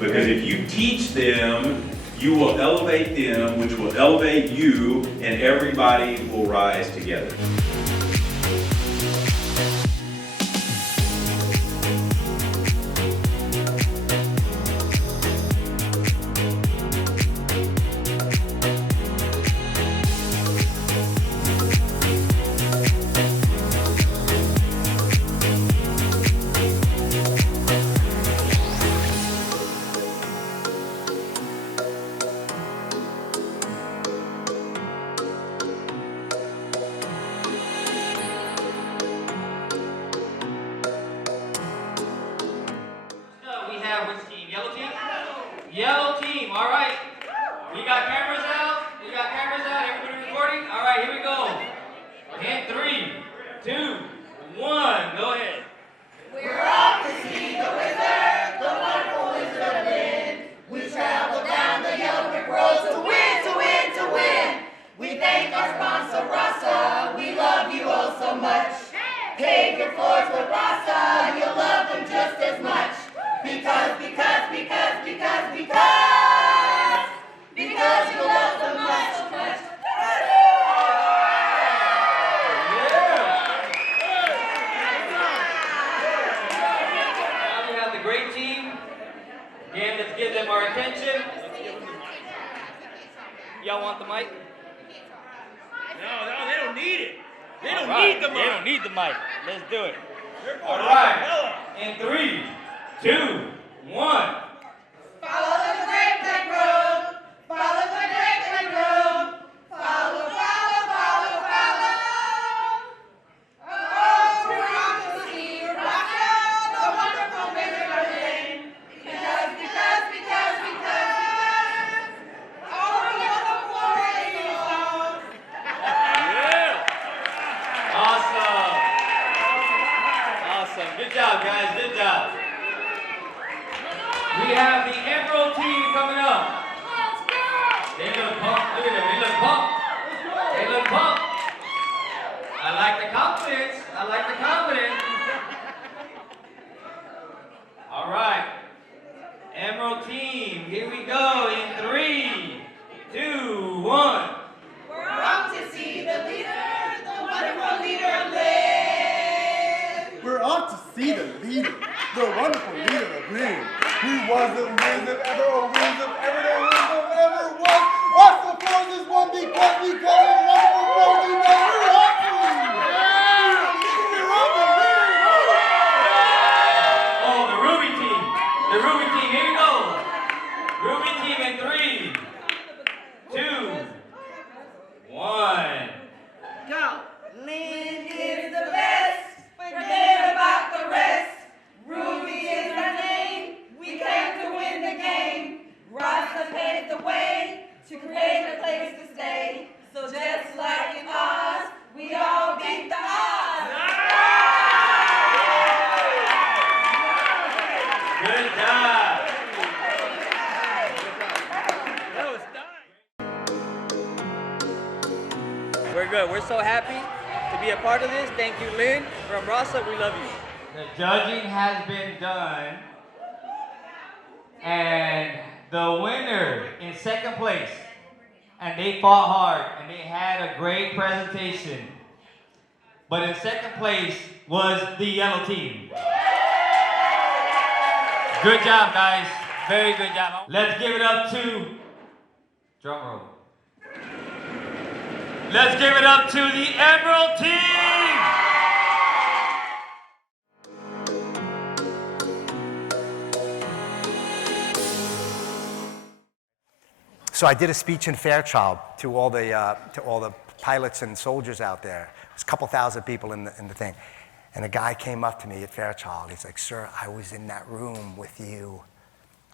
Because if you teach them, you will elevate them, which will elevate you, and everybody will rise together. Which team? Yellow team? Yellow team, all right. We got cameras out. We got cameras out. Everybody recording? All right, here we go. And 3, 2, 1, go ahead. We're off to see the wizard, the wonderful wizard of Lynd. We travel down the yellow brick road to win, to win, to win. We thank our sponsor, Rasa. We love you all so much. Pave your floors with Rasa. You'll love them just as much. Because you love them much, much. Now we have the great team. Again, let's give them our attention. Y'all want the mic? No, they don't need it. They don't Right. need the mic. They don't need the mic. Let's do it. They're going All a right. cappella. In 3, 2, 1. Follow the great black road. Follow the great black road. Follow, follow, follow, follow. Oh, we're off to see Rasa, the wonderful wizard of Lynd. Because. Oh, we're looking for a song. Yeah. Awesome. Good job, guys. Good job. We have the Emerald team coming up. They look pumped. Look at them. They look pumped. They look pumped. I like the confidence. I like the confidence. All right. Emerald team, here we go in 3, 2, 1. We're off to see the leader, the wonderful leader of Lynd. We're off to see the leader, the wonderful leader of Lynd. He was the wins of ever, or wins of ever, the wins of ever was. What's the closest one because of the wonderful flows we never off to. Oh, the Ruby team. The Ruby team, here we go. Ruby team in 3, 2, 1. Go. Lynd is the best. Forget about the rest. Ruby is our name. We came to win the game. Rasa paved the way to create a place to stay. So just like in Oz, we all beat the odds. Good job. That was nice. We're good. We're so happy to be a part of this. Thank you, Lynd. From Rasa, we love you. The judging has been done. And the winner in second place, and they fought hard and they had a great presentation. But in second place was the yellow team. Good job, guys. Very good job. Let's give it up to, drum roll. Let's give it up to the Emerald team. So I did a speech in Fairchild to all the pilots and soldiers out there. There's a couple thousand people in the thing. And a guy came up to me at Fairchild. He's like, sir, I was in that room with you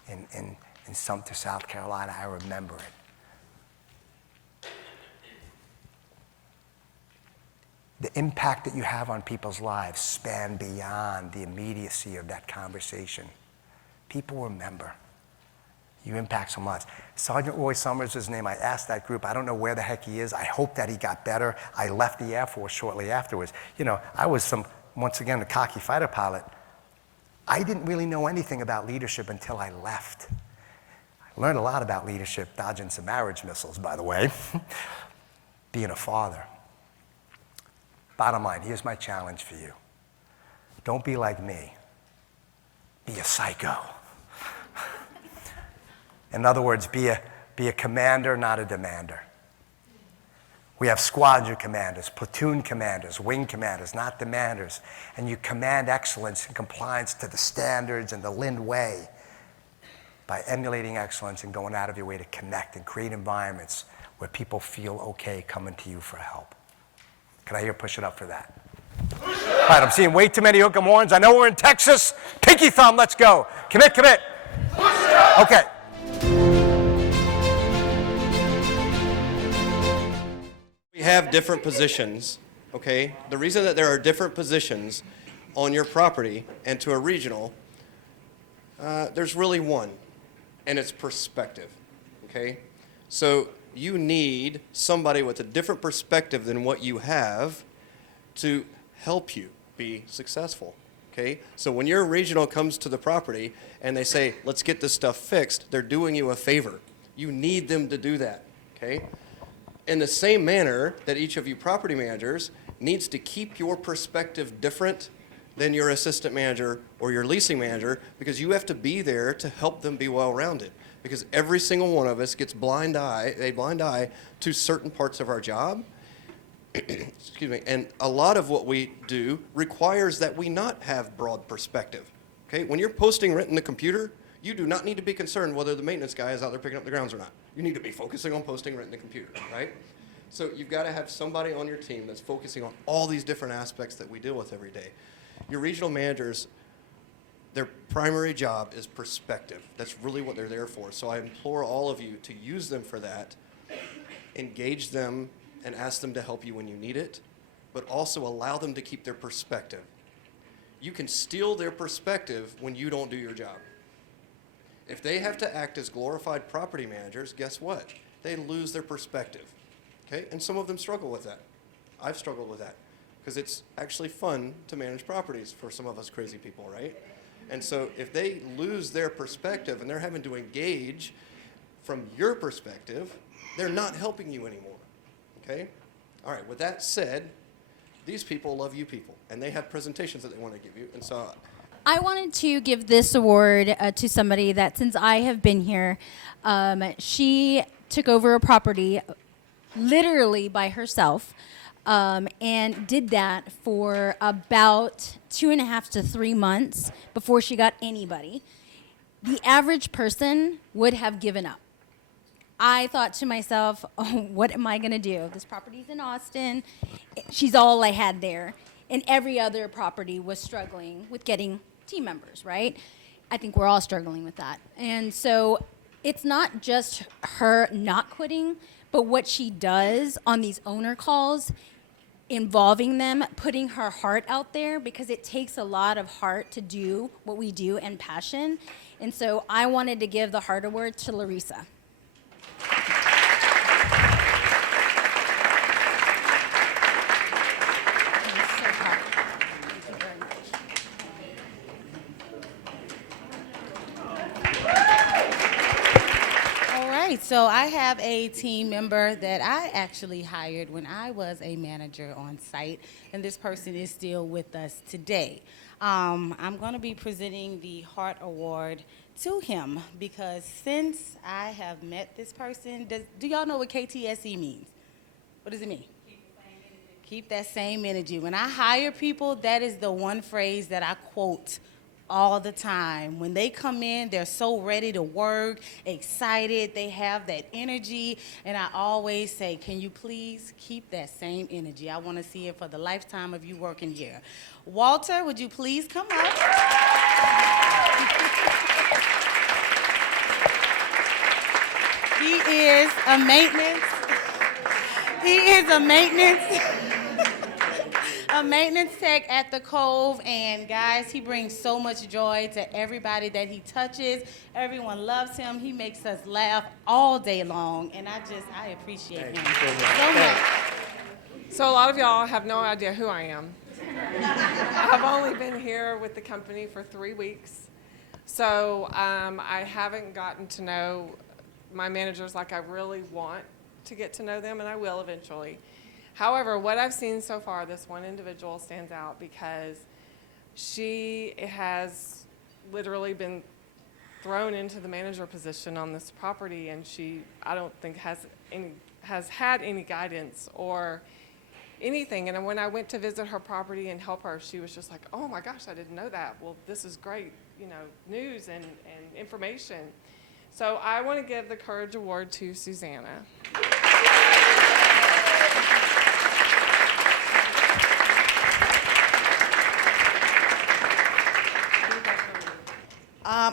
in Sumter, South Carolina. I remember it. The impact that you have on people's lives span beyond the immediacy of that conversation. People remember. You impact so much. Sergeant Roy Summers is his name. I asked that group, I don't know where the heck he is. I hope that he got better. I left the Air Force shortly afterwards. You know, I was once again, a cocky fighter pilot. I didn't really know anything about leadership until I left. I learned a lot about leadership, dodging some marriage missiles, by the way, being a father. Bottom line, here's my challenge for you. Don't be like me. Be a psycho. In other words, be a commander, not a demander. We have squadron commanders, platoon commanders, wing commanders, not demanders. And you command excellence and compliance to the standards and the Lynd way by emulating excellence and going out of your way to connect and create environments where people feel okay coming to you for help. Can I hear push it up for that? All right, I'm seeing way too many hook 'em horns. I know we're in Texas. Pinky thumb, let's go. Commit, commit. Okay. We have different positions, okay? The reason that there are different positions on your property and to a regional, there's really one, and it's perspective, okay? So you need somebody with a different perspective than what you have to help you be successful, okay? So when your regional comes to the property and they say, let's get this stuff fixed, they're doing you a favor. You need them to do that, okay? In the same manner that each of you property managers needs to keep your perspective different than your assistant manager or your leasing manager, because you have to be there to help them be well-rounded. Because every single one of us gets a blind eye to certain parts of our job. Excuse me. And a lot of what we do requires that we not have broad perspective. Okay? When you're posting rent in the computer, you do not need to be concerned whether the maintenance guy is out there picking up the grounds or not. You need to be focusing on posting rent in the computer, right? So you've got to have somebody on your team that's focusing on all these different aspects that we deal with every day. Your regional managers, their primary job is perspective. That's really what they're there for. So I implore all of you to use them for that, engage them and ask them to help you when you need it, but also allow them to keep their perspective. You can steal their perspective when you don't do your job. If they have to act as glorified property managers, guess what? They lose their perspective, okay? And some of them struggle with that. I've struggled with that because it's actually fun to manage properties for some of us crazy people, right? And so if they lose their perspective and they're having to engage from your perspective, they're not helping you anymore, okay? All right, with that said, these people love you people, and they have presentations that they want to give you, and so I wanted to give this award to somebody that, since I have been here, she took over a property literally by herself and did that for about 2.5 to 3 months before she got anybody. The average person would have given up. I thought to myself, oh, what am I going to do? This property's in Austin. She's all I had there. And every other property was struggling with getting team members, right? I think we're all struggling with that. And so it's not just her not quitting, but what she does on these owner calls, involving them, putting her heart out there, because it takes a lot of heart to do what we do and passion. And so I wanted to give the heart award to Larissa. So I have a team member that I actually hired when I was a manager on site, and this person is still with us today. I'm going to be presenting the Heart Award to him because since I have met this person, do y'all know what KTSE means? What does it mean? Keep that same energy. When I hire people, that is the one phrase that I quote all the time. When they come in, they're so ready to work, excited, they have that energy, and I always say, can you please keep that same energy? I want to see it for the lifetime of you working here. Walter, would you please come up? He is a maintenance a maintenance tech at the Cove, and guys, he brings so much joy to everybody that he touches. Everyone loves him. He makes us laugh all day long, and I appreciate him so much. So a lot of y'all have no idea who I am. I've only been here with the company for 3 weeks, so I haven't gotten to know my managers like I really want to get to know them, and I will eventually. However, what I've seen so far, this one individual stands out because she has literally been thrown into the manager position on this property, and she, I don't think, has had any guidance or anything. And when I went to visit her property and help her, she was just like, oh my gosh, I didn't know that. Well, this is great, news and information. So I want to give the Courage Award to Susanna.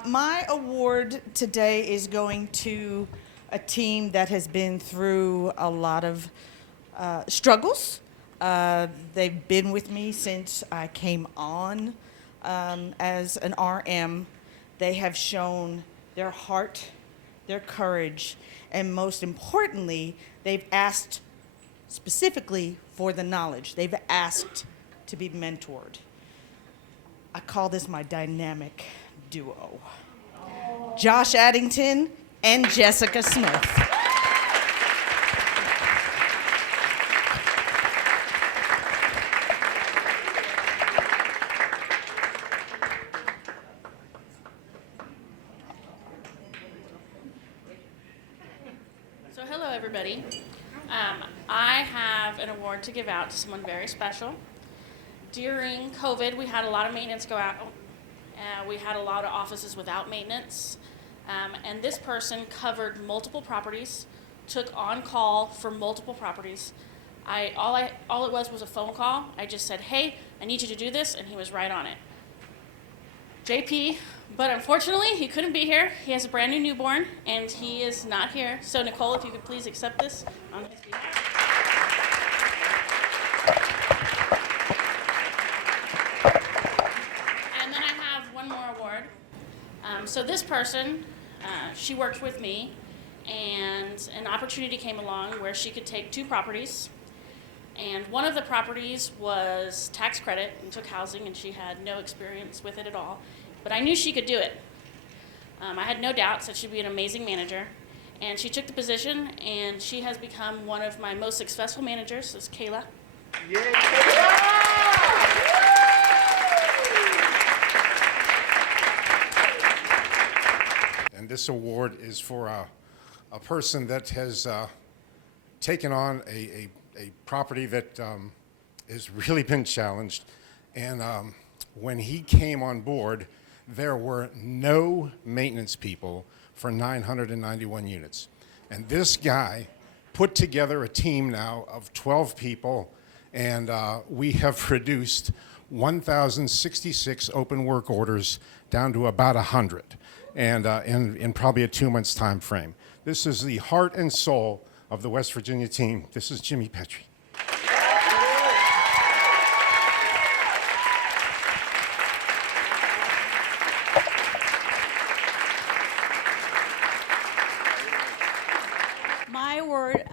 My award today is going to a team that has been through a lot of struggles. They've been with me since I came on as an RM. They have shown their heart, their courage, and most importantly, they've asked specifically for the knowledge. They've asked to be mentored. I call this my dynamic duo. Josh Addington and Jessica Smith. So hello everybody. I have an award to give out to someone very special. During COVID, we had a lot of maintenance go out. We had a lot of offices without maintenance. And this person covered multiple properties, took on call for multiple properties. All it was a phone call. I just said, hey, I need you to do this, and he was right on it. JP, but unfortunately, he couldn't be here. He has a brand new newborn, and he is not here. So Nicole, if you could please accept this on his behalf. And then I have one more award. So this person, she worked with me, and an opportunity came along where she could take 2 properties. And one of the properties was tax credit and took housing, and she had no experience with it at all. But I knew she could do it. I had no doubts that she'd be an amazing manager. And she took the position, and she has become one of my most successful managers. This is Kayla. And this award is for a person that has taken on a property that has really been challenged. And when he came on board, there were no maintenance people for 991 units. And this guy put together a team now of 12 people, and we have reduced 1,066 open work orders down to about 100, and in probably a 2 months time frame. This is the heart and soul of the West Virginia team. This is Jimmy Petrie. My word,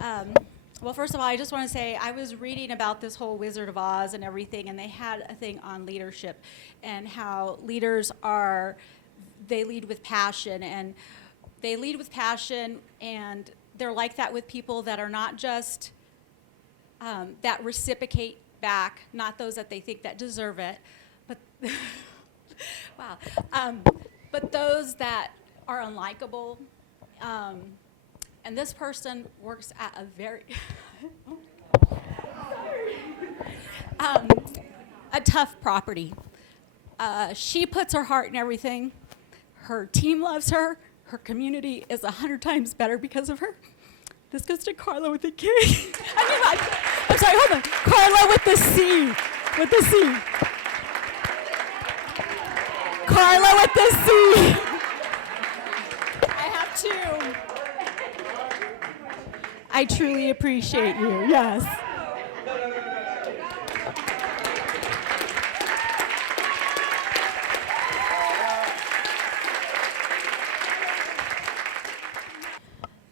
well, first of all, I just want to say I was reading about this whole Wizard of Oz and everything, and they had a thing on leadership and how leaders they lead with passion, and they're like that with people that are not just that reciprocate back, not those that they think that deserve it, but wow, but those that are unlikable. And this person works at a very a tough property. She puts her heart in everything. Her team loves her. Her community is 100 times better because of her. This goes to Carla with the K. I'm sorry, hold on. Carla with the C. With the C. Carla with the C. I have to. I truly appreciate you, yes.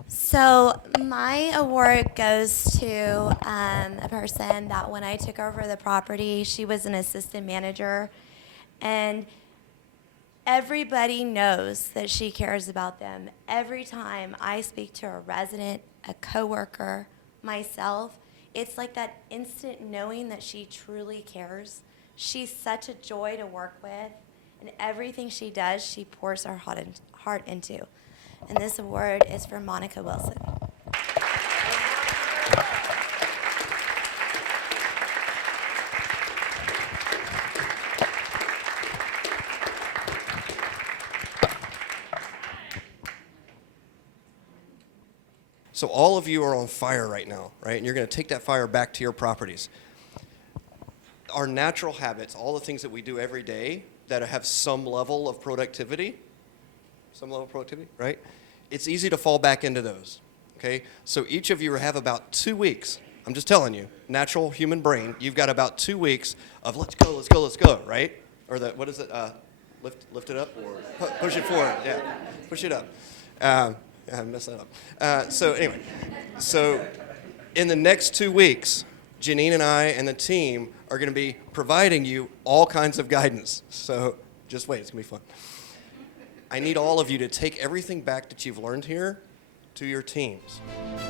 So my award goes to a person that when I took over the property, she was an assistant manager, and everybody knows that she cares about them. Every time I speak to a resident, a coworker, myself, it's like that instant knowing that she truly cares. She's such a joy to work with, and everything she does, she pours her heart into. And this award is for Monica Wilson. So all of you are on fire right now, right? And you're going to take that fire back to your properties. Our natural habits, all the things that we do every day that have some level of productivity, right? It's easy to fall back into those, okay? So each of you have about 2 weeks. I'm just telling you, natural human brain, you've got about 2 weeks of let's go, right? Or what is it? Lift it up or push it forward. Yeah, push it up. I messed that up. So anyway, in the next 2 weeks, Janine and I and the team are going to be providing you all kinds of guidance. So just wait, it's going to be fun. I need all of you to take everything back that you've learned here to your teams. This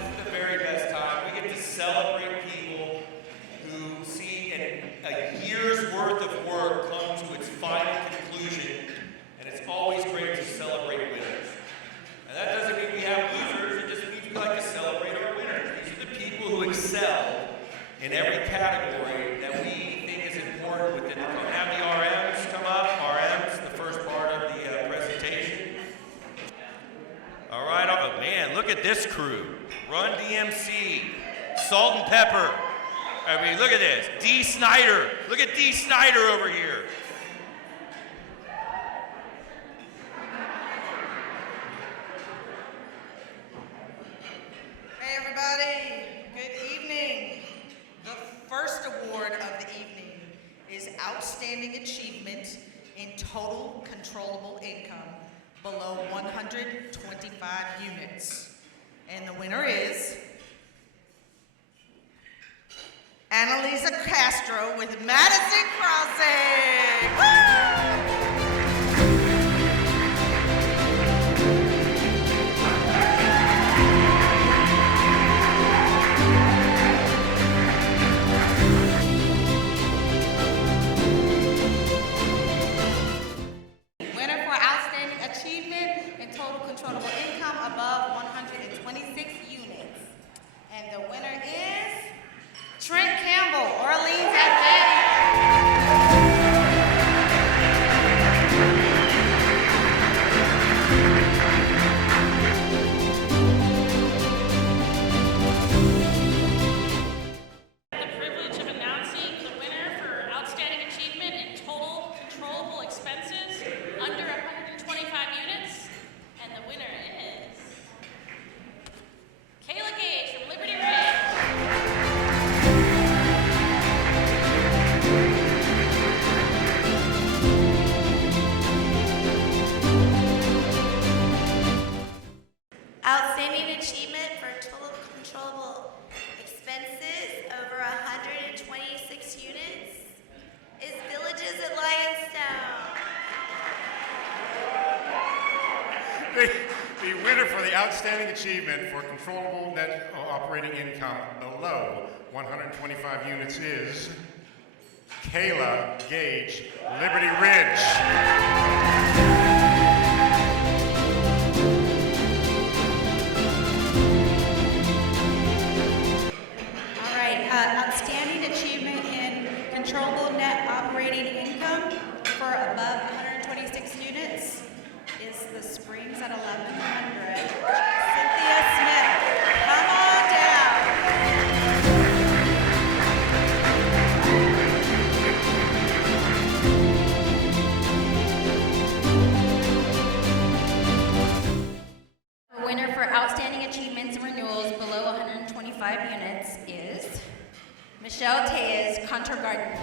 is the very best time. We get to celebrate people who see a year's worth of work come to its final conclusion, and it's always great to celebrate winners. And that doesn't mean we have losers, it just means we like to celebrate our winners. These are the people who excel in every category that we think is important within the company. Have the RMs come up. RMs, the first part of the presentation. All right, oh man, look at this crew. Run DMC, Salt and Pepper. I mean, look at this. D. Snyder. Look at D. Snyder over here. Hey everybody, good evening. The first award of the evening is Outstanding Achievement in Total Controllable Income below 125 units. And the winner is Annalisa Castro with Madison Crossing. Woo! Winner for Outstanding Achievement in Total Controllable Income above 126 units. And the winner is Trent Campbell, Orleans Athletic. The privilege of announcing the winner for Outstanding Achievement in Total Controllable Expenses under 125 units. And the winner is Kayla Gage from Liberty Ridge. Outstanding achievement for total controllable expenses over 126 units is Villages at Lionstown. The winner for the Outstanding Achievement for Controllable Net Operating Income below 125 units is Kayla Gage, Liberty Ridge. All right, 125 units is Michelle Tejas, Contour Gardens.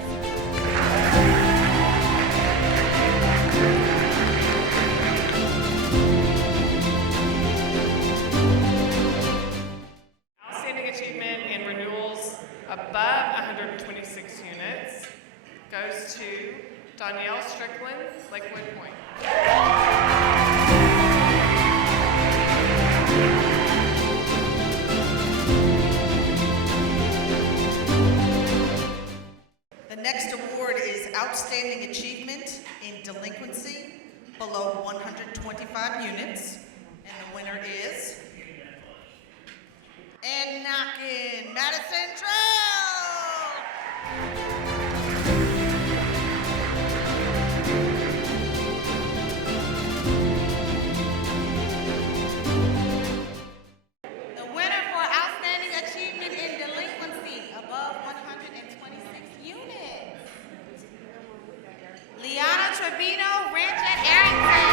Outstanding achievement in renewals above 126 units goes to Danielle Strickland, Lakewood Point. The next award is Outstanding Achievement in Delinquency below 125 units, and the winner is and knocking Madison Trail. The winner for outstanding achievement in delinquency above 126 units. Liana Trevino, Ranch at Arrington.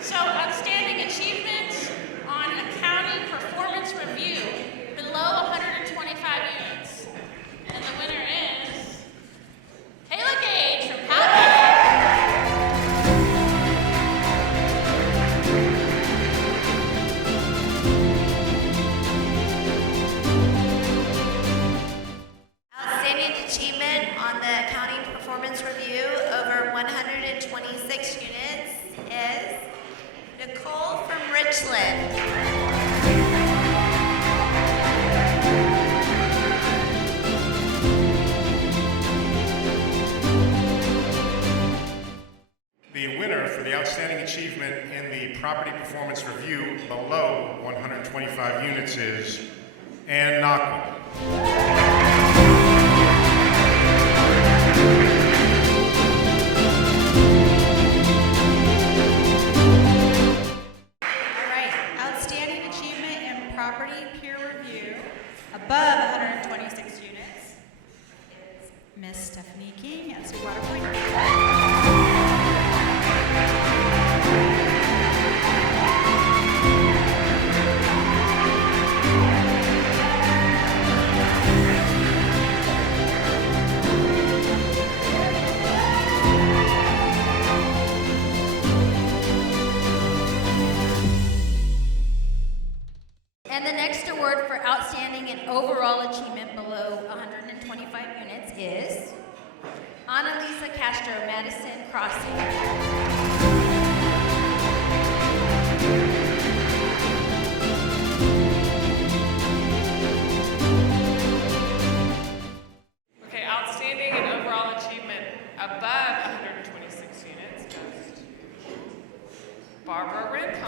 So, outstanding achievement on accounting performance review below 125 units. And the winner is Kayla Gage from Poway. Outstanding achievement on the accounting performance review over 126 units is Nicole from Richland. The winner for the outstanding achievement in the property performance review below 125 units is Ann Knockman. All right, outstanding achievement in property peer review above 126 units is Miss Stephanie King at Sweetwater Point. And the next award for outstanding and overall achievement below 125 units is Annalisa Castro, Madison Crossing. Okay, outstanding and overall achievement above 126 units goes to Barbara Rincon.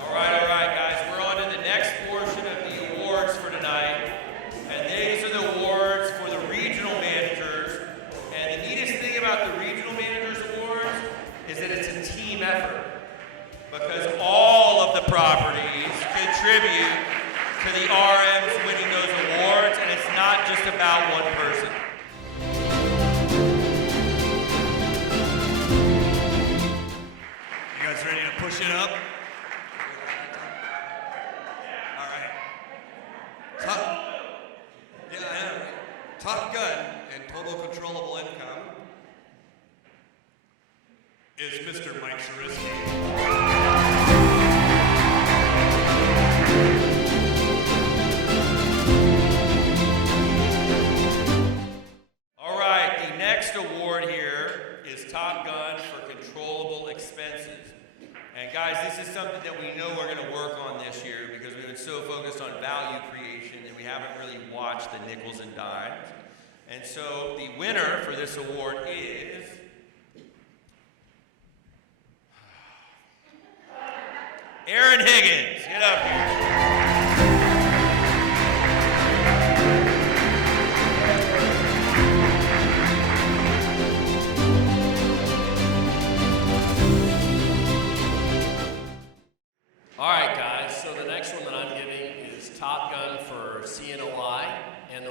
All right, guys. We're on to the next portion of the awards for tonight. And these are the awards for the regional managers. And the neatest thing about the regional managers awards is that it's a team effort. Because all of the properties contribute to the RMs winning those awards, and it's not just about one person. You guys ready to push it up? All right. Top gun and total controllable income Is Mr. Mike Sarisky. All right, the next award here is Top Gun for controllable expenses. And guys, this is something that we know we're going to work on this year because we've been so focused on value creation that we haven't really watched the nickels and dimes. And so the winner for this award is Aaron Higgins. Get up here.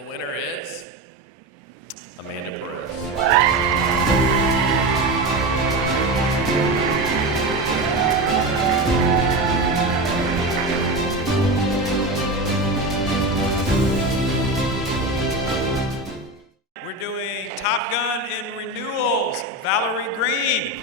the winner is Amanda Perez. We're doing Top Gun in renewals, Valerie Green.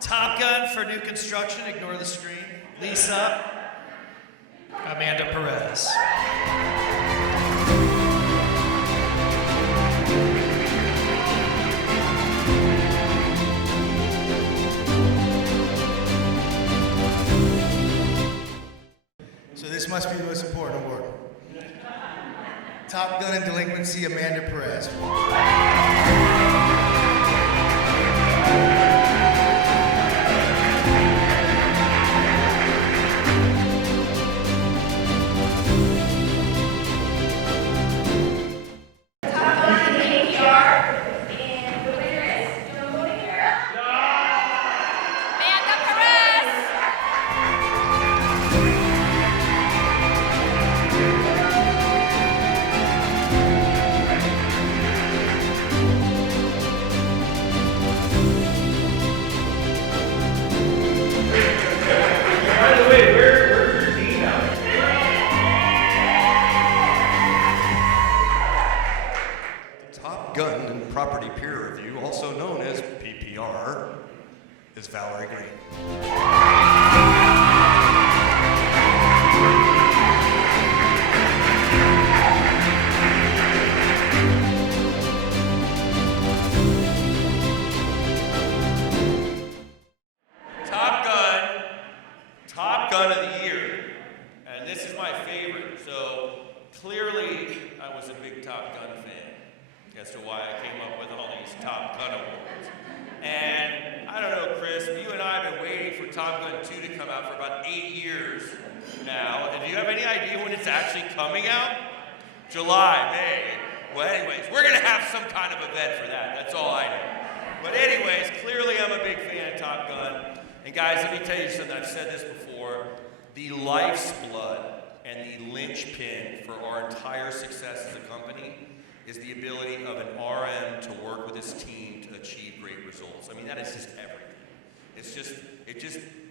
Top Gun for new construction, ignore the screen. Lisa, Amanda Perez. So this must be the most important award. Top Gun in delinquency, Amanda Perez. Top Gun in property peer review, also known as PPR, is Valerie Green. Top Gun of the year. And this is my favorite. So clearly I was a big Top Gun fan as to why I came up with all these Top Gun awards. And I don't know, Chris, you and I have been waiting for Top Gun 2 to come out for about 8 years now. And do you have any idea when it's actually coming out? July, May. Well, anyways, we're going to have some kind of event for that. That's all I know. But anyways, clearly I'm a big fan of Top Gun. And guys, let me tell you something. I've said this before. The life's blood and the linchpin for our entire success as a company is the ability of an RM to work with his team to achieve great results. I mean, that is just everything.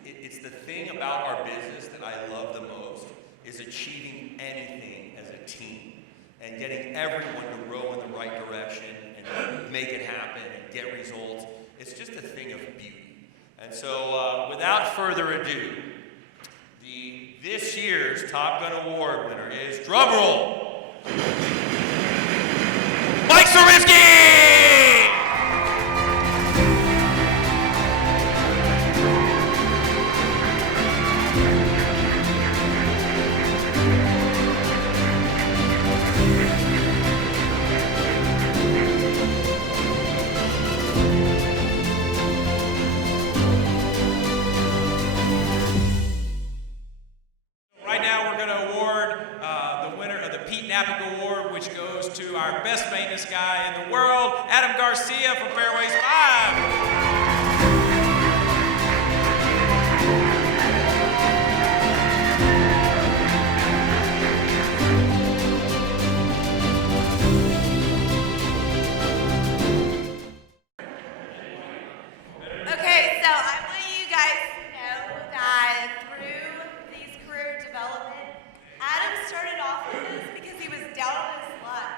It's the thing about our business that I love the most is achieving anything as a team and getting everyone to row in the right direction and make it happen and get results. It's just a thing of beauty. And so, without further ado, this year's Top Gun Award winner is, drumroll, Mike Sarinsky! Right now, we're going to award the winner of the Pete Napick Award, which goes to our best maintenance guy in the world, Adam Garcia from Fairways 5. Okay, so I want you guys to know that through these career development, Adam started off with this because he was down on his luck.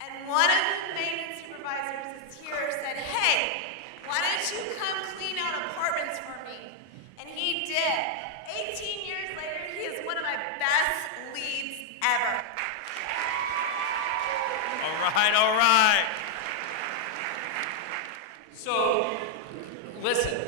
And one of the maintenance supervisors that's here said, hey, why don't you come clean out apartments for me? And he did. 18 years later, he is one of my best leads ever. All right. So, listen,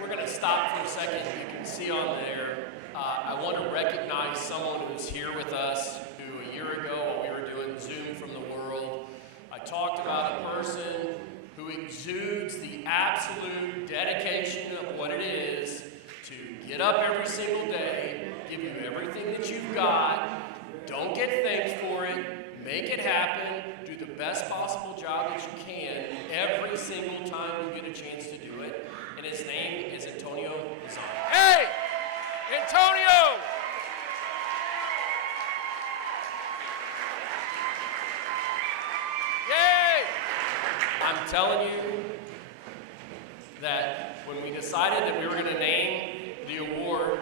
we're going to stop for a second. You can see on there, I want to recognize someone who's here with us who a year ago, while we were doing Zoom from the world, I talked about a person who exudes the absolute dedication of what it is to get up every single day, give you everything that you've got, don't get thanked for it, make it happen, do the best possible job that you can every single time you get a chance to do it. And his name is Antonio Lozano. Hey! Antonio! Yay! I'm telling you that when we decided that we were going to name the award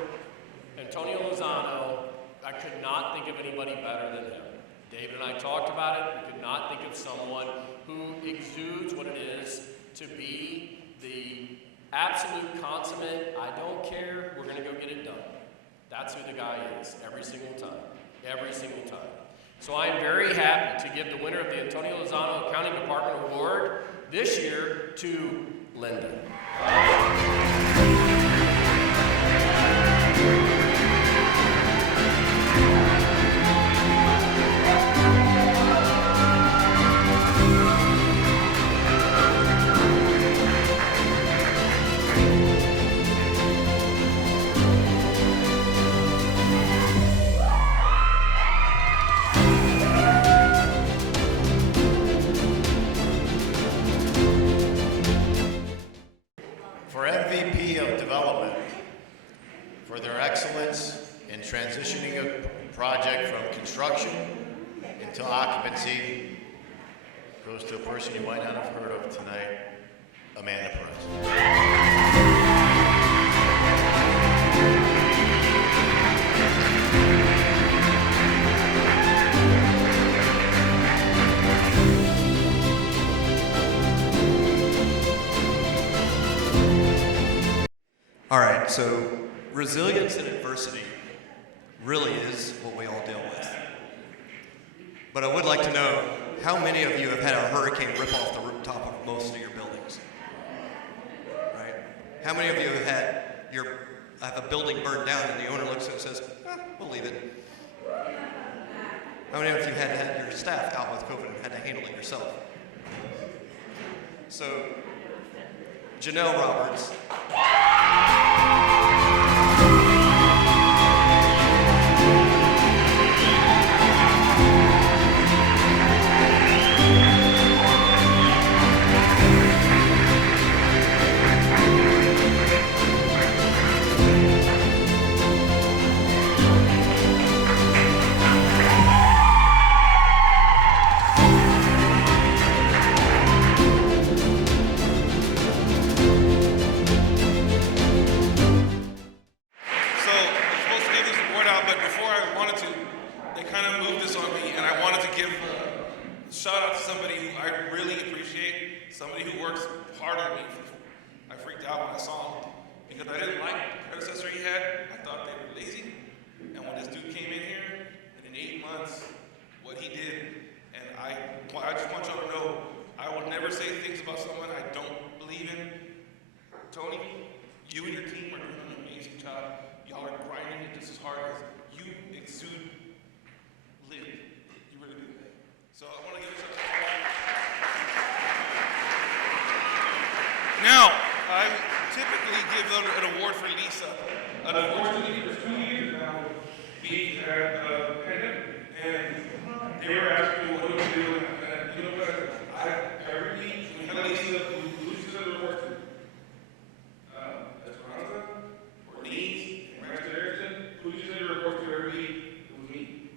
Antonio Lozano, I could not think of anybody better than him. David and I talked about it. We could not think of someone who exudes what it is to be the absolute consummate, I don't care, we're going to go get it done. That's who the guy is every single time. Every single time. So I am very happy to give the winner of the Antonio Lozano Accounting Department Award this year to Lynd. For MVP of development, for their excellence in transitioning a project from construction into occupancy, goes to a person you might not have heard of tonight, Amanda Perez. All right, so resilience in adversity really is what we all deal with. But I would like to know, how many of you have had a hurricane rip off the rooftop of most of your buildings? Right? How many of you have had a building burned down and the owner looks at it and says, we'll leave it? How many of you had your staff out with COVID and had to handle it yourself? So, Janelle Roberts. Shout out to somebody who I really appreciate, somebody who works harder than me. I freaked out when I saw him because I didn't like the predecessor he had. I thought they were lazy. And when this dude came in here, and in 8 months, what he did, and I just want y'all to know, I will never say things about someone I don't believe in. Tony, you and your team are doing an amazing job. Y'all are grinding it just as hard as you exude Lynd. You really do. So I want to give a shout out. Now, I typically give an award for Lisa. Unfortunately, for 2 years now, we had a pandemic, and they were asking me what do we do, and you know what? Every week, we had Lisa, who's the report to? Esperanza, or Denise, Rancho Erickson, who used to report to every week? It was me.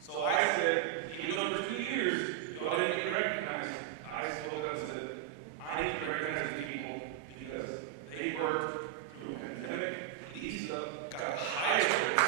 So I said, even though for 2 years, y'all didn't get recognized, I spoke up and said, I need to recognize these people because they worked through a pandemic. Lisa got the highest rates.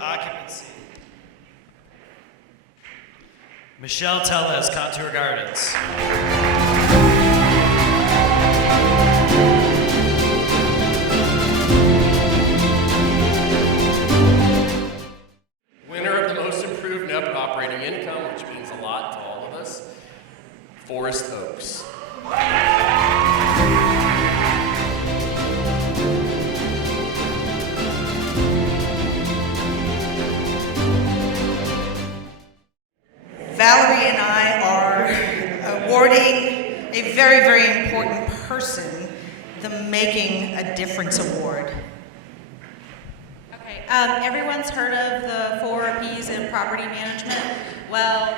occupancy. Michelle Tellez, Contour Gardens. Winner of the most improved net operating income, which means a lot to all of us, Forest Oaks. Valerie and I are awarding a very, very important person the Making a Difference Award. Okay, everyone's heard of the 4 P's in property management. Well,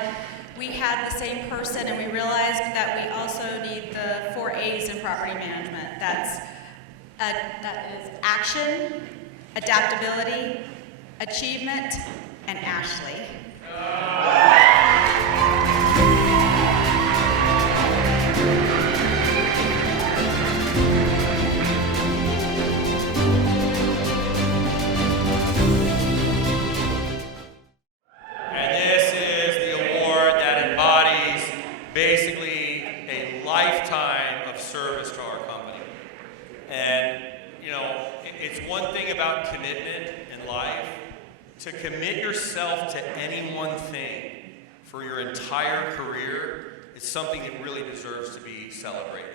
we had the same person and we realized that we also need the 4 A's in property management. That is action, adaptability, achievement, and Ashley. And this is the award that embodies basically a lifetime of service to our company. And, you know, it's one thing about commitment in life. To commit yourself to any one thing for your entire career is something that really deserves to be celebrated.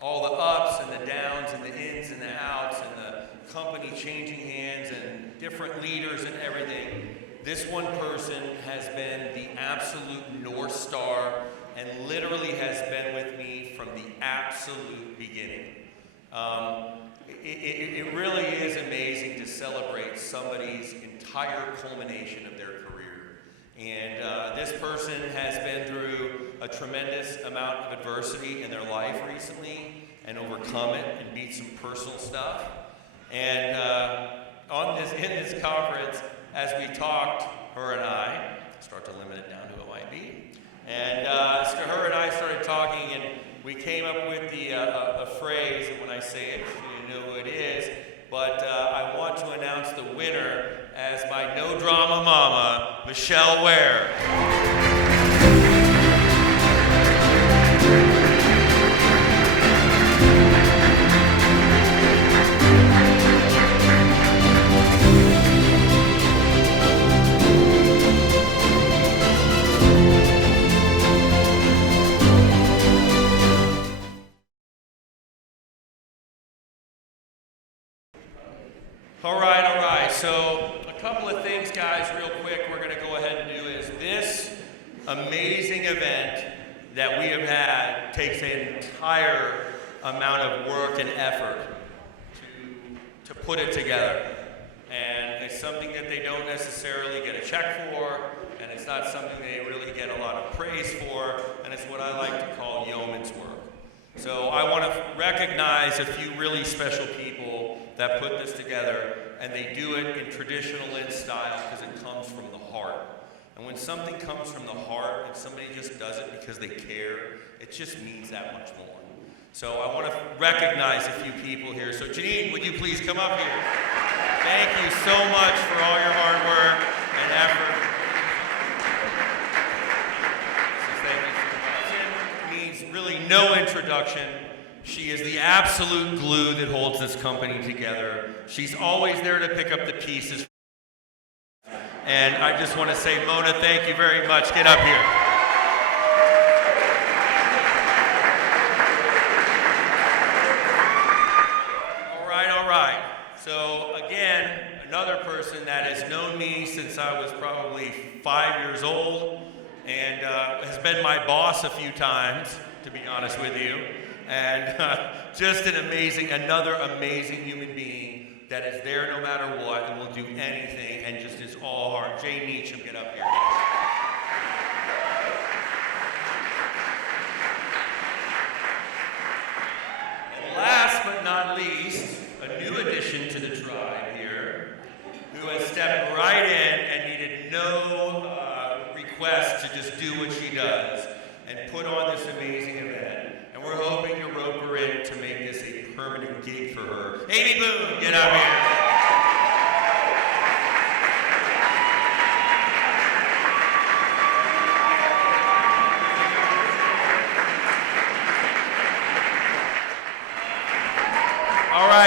All the ups and the downs and the ins and the outs and the company changing hands and different leaders and everything. This one person has been the absolute North Star and literally has been with me from the absolute beginning. It really is amazing to celebrate somebody's entire culmination of their career. And this person has been through a tremendous amount of adversity in their life recently and overcome it and beat some personal stuff. And in this conference, as we talked, her and I, start to limit it down to who it might be, and so her and I started talking, and we came up with a phrase, and when I say it, you know who it is, but I want to announce the winner as my no drama mama, Michelle Ware. All right. So a couple of things, guys, real quick we're going to go ahead and do is this amazing event that we have had takes an entire amount of work and effort to put it together. And it's something that they don't necessarily get a check for, and it's not something they really get a lot of praise for, and it's what I like to call yeoman's work. So I want to recognize a few really special people that put this together, and they do it in traditional Lynd style because it comes from the heart. And when something comes from the heart and somebody just does it because they care, it just means that much more. So I want to recognize a few people here. So Janine, would you please come up here? Thank you so much for all your hard work and effort. So thank you. Jen needs really no introduction. She is the absolute glue that holds this company together. She's always there to pick up the pieces. And I just want to say, Mona, thank you very much. Get up here. All right. So again, another person that has known me since I was probably 5 years old and has been my boss a few times, to be honest with you. And just another amazing human being that is there no matter what and will do anything and just is all heart. Jay Neecham, get up here. And last but not least, a new addition to the tribe here, who has stepped right in and needed no request to just do what she does and put on this amazing event. And we're hoping to rope her in to make this a permanent gig for her. Amy Boone, get up here.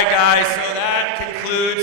right, guys, so that concludes